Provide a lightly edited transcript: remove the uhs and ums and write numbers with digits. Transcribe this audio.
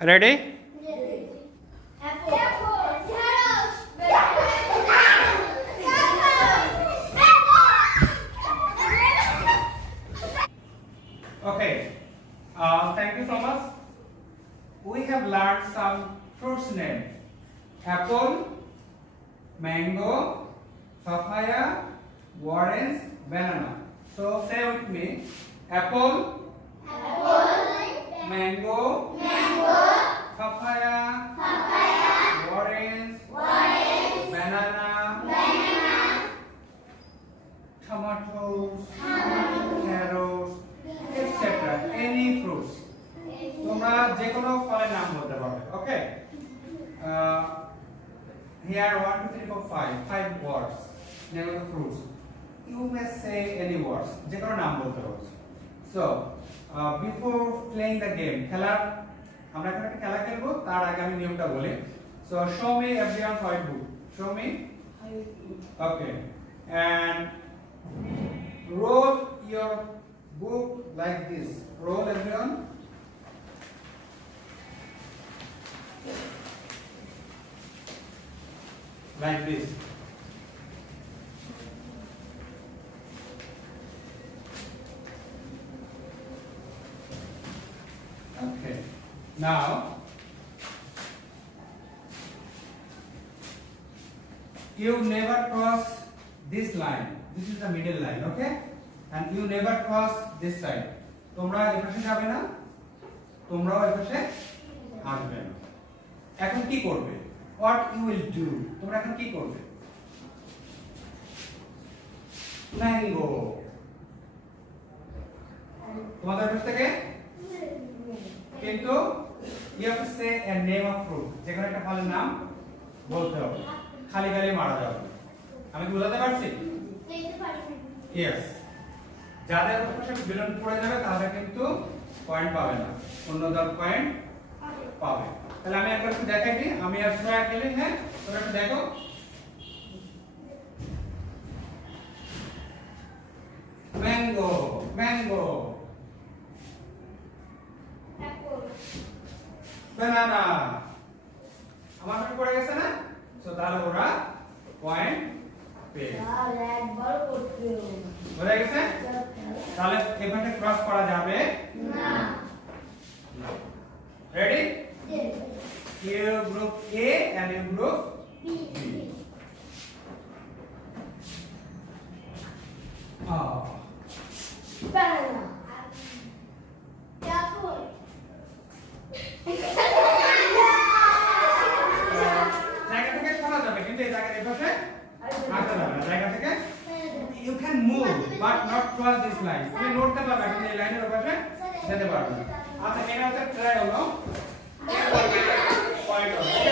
Ready? Okay. Thank you so much. We have learned some fruits name: apple, mango, papaya, orange, banana. So say with me: apple, mango, papaya, orange, banana, tomatoes, carrots, etc. Any fruits. তোমরা যে কোনো ফলের নাম বলতে পারবে। ওকে, here 1 2 3 4 5 words name of the fruits. You may say any words, যে কোনো নাম বলতে পারো। So before playing the game, খেলার আমরা এখন একটা খেলা খেলবো, তার আগে আমি নিয়মটা বলি। So show me everyone's white book. Show me. Okay, and roll your book like this. Roll everyone. Like this. Okay. Now you never cross this line. This is the middle line, okay? And you never cross this side. তোমরা এই পাশে যাবে না, তোমরাও এই পাশে আসবে না। এখন কি করবে? What you will do? তোমরা এখন কি করবে? Mango. তোমাদের কাছ থেকে কিন্তু you have to say a name of fruit. যেকোনো একটা ফলের নাম বলতে হবে, খালি খালি মারা যাবে। আমি কি বোঝাতে পারছি? Yes. যাদের পাশে বেলুন পড়ে যাবে তাহলে কিন্তু পয়েন্ট পাবে না, অন্য দল পয়েন্ট পাবে। তাহলে আমি একবার একটু দেখাই দিই, আমি আর শ্রেয়া খেলি। হ্যাঁ, তোমরা একটু দেখো। ম্যাঙ্গো, ম্যাঙ্গো, বানানা। আমার কাছে পড়ে গেছে না? সো তাহলে ওরা পয়েন্ট পেয়ে বোঝা গেছে? তাহলে এখানে ক্রস করা যাবে না। Ready? You group A and you group B. Banana. Apple. জায়গা থেকে সরা যাবে, কিন্তু এই জায়গার এপাশে আসা যাবে না। জায়গা থেকে you can move but not cross this line. তুমি নড়তে পারবে কিন্তু এই লাইনের ওপাশে যেতে পারবে না। আচ্ছা, এটা হচ্ছে ট্রাই হলো পয়েন্ট হবে।